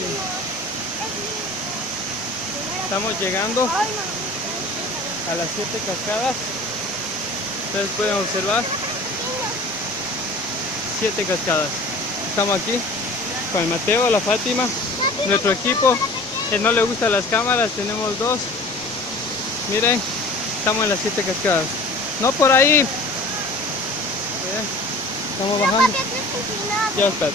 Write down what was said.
Sí. Estamos llegando a las 7 cascadas. Ustedes pueden observar 7 cascadas. Estamos aquí con el Mateo, la Fátima, nuestro equipo. Que no le gustan las cámaras, tenemos 2. Miren, estamos en las 7 cascadas. No por ahí. Estamos bajando. Ya está.